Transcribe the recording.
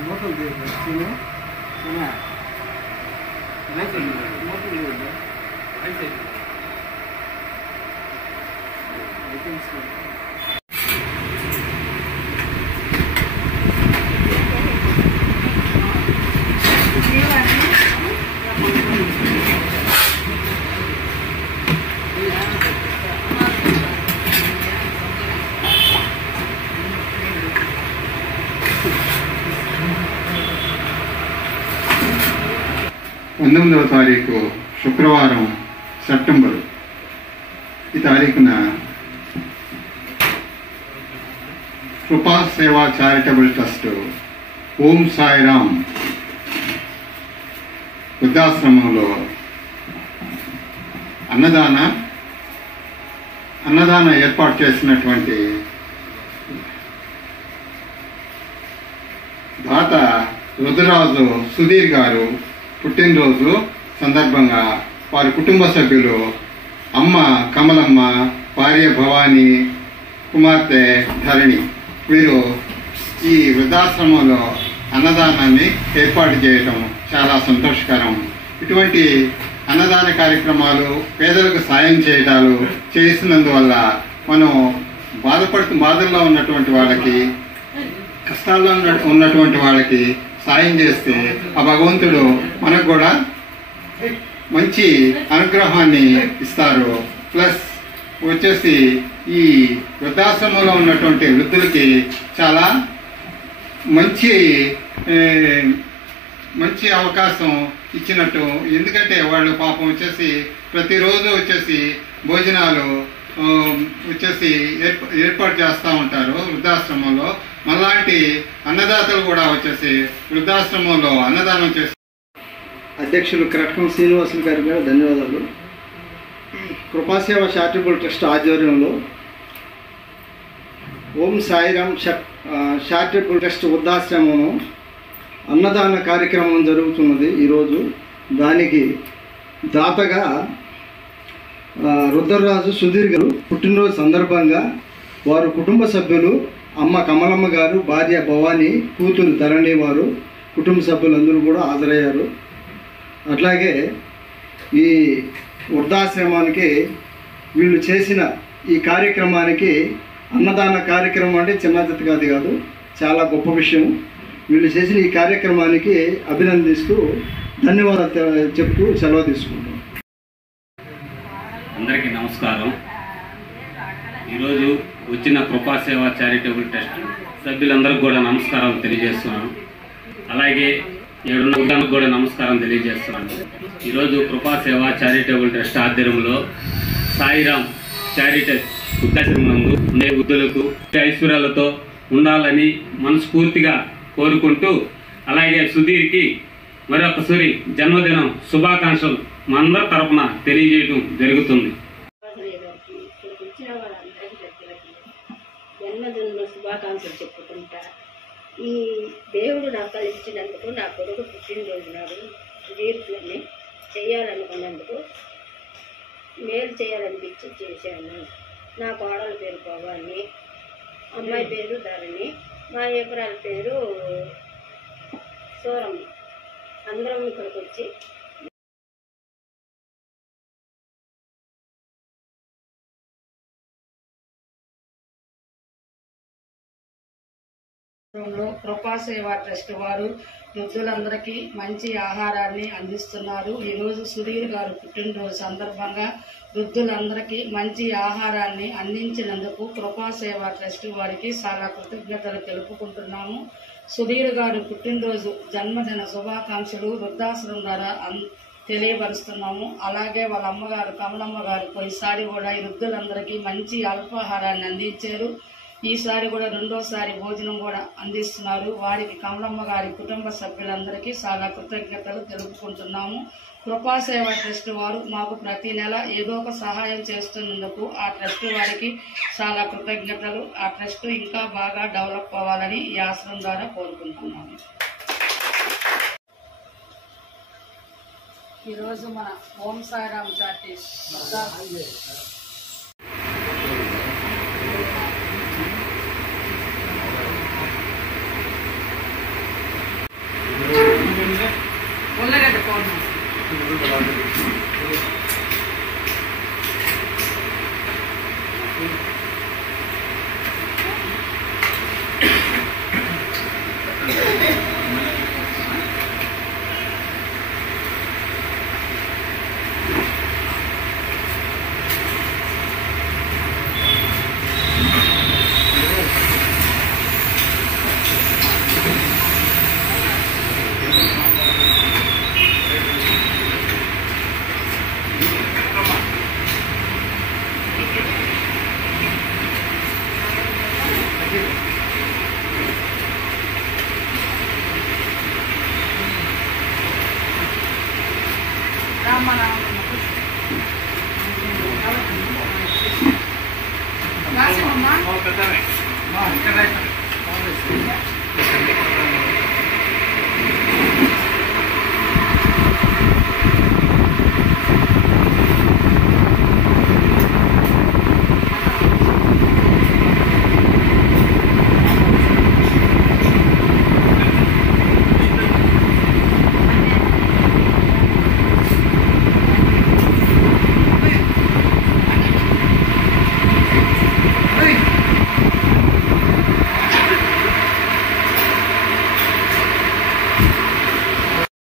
Motel दे सुनो सुना नहीं चाहिए मोटल दे नहीं चाहिए పంతొమ్మిదవ తారీఖు శుక్రవారం సెప్టెంబర్ ఈ తారీఖున కృపా సేవా చారిటబుల్ ట్రస్ట్ ఓం సాయిరామ్ వృద్ధాశ్రమంలో అన్నదాన ఏర్పాటు చేసినటువంటి దాత రుద్రరాజు సుధీర్ గారు పుట్టినరోజు సందర్భంగా వారి కుటుంబ సభ్యులు అమ్మ కమలమ్మ, భార్య భవానీ, కుమార్తె ధరణి వీరు ఈ వృద్ధాశ్రమంలో అన్నదానాన్ని ఏర్పాటు చేయటం చాలా సంతోషకరం. ఇటువంటి అన్నదాన కార్యక్రమాలు, పేదలకు సాయం చేయటాలు చేసినందువల్ల మనం బాధల్లో ఉన్నటువంటి వాళ్ళకి, కష్టాల్లో ఉన్నటువంటి వాళ్ళకి సాయం చేస్తే ఆ భగవంతుడు మనకు కూడా మంచి అనుగ్రహాన్ని ఇస్తారు. ప్లస్ వచ్చేసి ఈ వృద్ధాశ్రమంలో ఉన్నటువంటి వృద్ధులకి చాలా మంచి అవకాశం ఇచ్చినట్టు. ఎందుకంటే వాళ్ళు పాపం వచ్చేసి ప్రతిరోజు వచ్చేసి భోజనాలు వచ్చేసి ఏర్పాటు చేస్తూ ఉంటారు వృద్ధాశ్రమంలో. మనలాంటి అన్నదాతలు కూడా వచ్చేసి వృద్ధాశ్రమంలో అన్నదానం చేస్తారు. అధ్యక్షులు క్రటకం శ్రీనివాసులు గారికి కూడా ధన్యవాదాలు. కృపాసేవ చారిటబుల్ ట్రస్ట్ ఆధ్వర్యంలో ఓం సాయిరామ్ చారిటబుల్ ట్రస్ట్ వృద్ధాశ్రమం అన్నదాన కార్యక్రమం జరుగుతున్నది ఈరోజు. దానికి దాతగా రుద్రరాజు సుధీర్ గారు పుట్టినరోజు సందర్భంగా వారు కుటుంబ సభ్యులు అమ్మ కమలమ్మ గారు, భార్య భవానీ, కూతురు ధరణి వారు కుటుంబ సభ్యులందరూ కూడా హాజరయ్యారు. అట్లాగే ఈ వృద్ధాశ్రమానికి వీళ్ళు చేసిన ఈ కార్యక్రమానికి అన్నదాన కార్యక్రమం అంటే చిన్నది కాదు, చాలా గొప్ప విషయం. వీళ్ళు చేసిన ఈ కార్యక్రమానికి అభినందిస్తూ ధన్యవాదాలు చెప్తూ సెలవు తీసుకుంటాం. అందరికీ నమస్కారం. ఈరోజు వచ్చిన కృపాసేవ చారిటబుల్ ట్రస్ట్ సభ్యులందరికీ కూడా నమస్కారం తెలియజేస్తున్నాను. అలాగే ఏడున్నకు కూడా నమస్కారం తెలియజేస్తున్నాను. ఈరోజు కృపాసేవ చారిటబుల్ ట్రస్ట్ ఆధ్వర్యంలో సాయిరామ్ చారిటబుల్ వృద్ధాశ్రమంలో ఉండే వృద్ధులకు ఐశ్వర్యాలతో ఉండాలని మనస్ఫూర్తిగా కోరుకుంటూ, అలాగే సుధీర్కి మరొకసారి జన్మదినం శుభాకాంక్షలు మనందరి తరపున తెలియజేయడం జరుగుతుంది. జన్మదిన శుభాకాంక్షలు చెప్పుకుంటా. ఈ దేవుడు నాకు కలిసినందుకు, నా కొడుకు పుట్టినరోజు నాడు సుధీర్ని చేయాలనుకున్నందుకు, మేలు చేయాలనిపించి చేశాను. నా కోడల పేరు భవాని, అమ్మాయి పేరు ధరణి, మా ఏకరాల పేరు సూరమ్మ. అందరం ఇక్కడికి వచ్చి కృపాసేవ ట్రస్ట్ వారు వృద్ధులందరికీ మంచి ఆహారాన్ని అందిస్తున్నారు. ఈరోజు సుధీర్ గారు పుట్టినరోజు సందర్భంగా వృద్ధులందరికీ మంచి ఆహారాన్ని అందించినందుకు కృపాసేవ ట్రస్ట్ వారికి చాలా కృతజ్ఞతలు తెలుపుకుంటున్నాము. సుధీర్ గారు పుట్టినరోజు జన్మదిన శుభాకాంక్షలు వృద్ధాశ్రమం ద్వారా తెలియపరుస్తున్నాము. అలాగే వాళ్ళ అమ్మగారు కమలమ్మ గారు పోయిసారి కూడా ఈ వృద్ధులందరికీ మంచి అల్పాహారాన్ని అందించారు. ఈసారి కూడా రెండోసారి భోజనం కూడా అందిస్తున్నారు. వారికి కమలమ్మ గారి కుటుంబ సభ్యులందరికీ చాలా కృతజ్ఞతలు తెలుపుకుంటున్నాము. కృపాసేవ ట్రస్ట్ వారు మాకు ప్రతి నెల ఏదో ఒక సహాయం చేస్తున్నందుకు ఆ ట్రస్ట్ వారికి చాలా కృతజ్ఞతలు. ఆ ట్రస్ట్ ఇంకా బాగా డెవలప్ అవ్వాలని ఈ ఆశ్రమం ద్వారా కోరుకుంటున్నాము. ఈరోజు మన ఓం సాయిరామ్ చారిటీ ఉల్లగడ్డ పౌర్ణమి రామరామ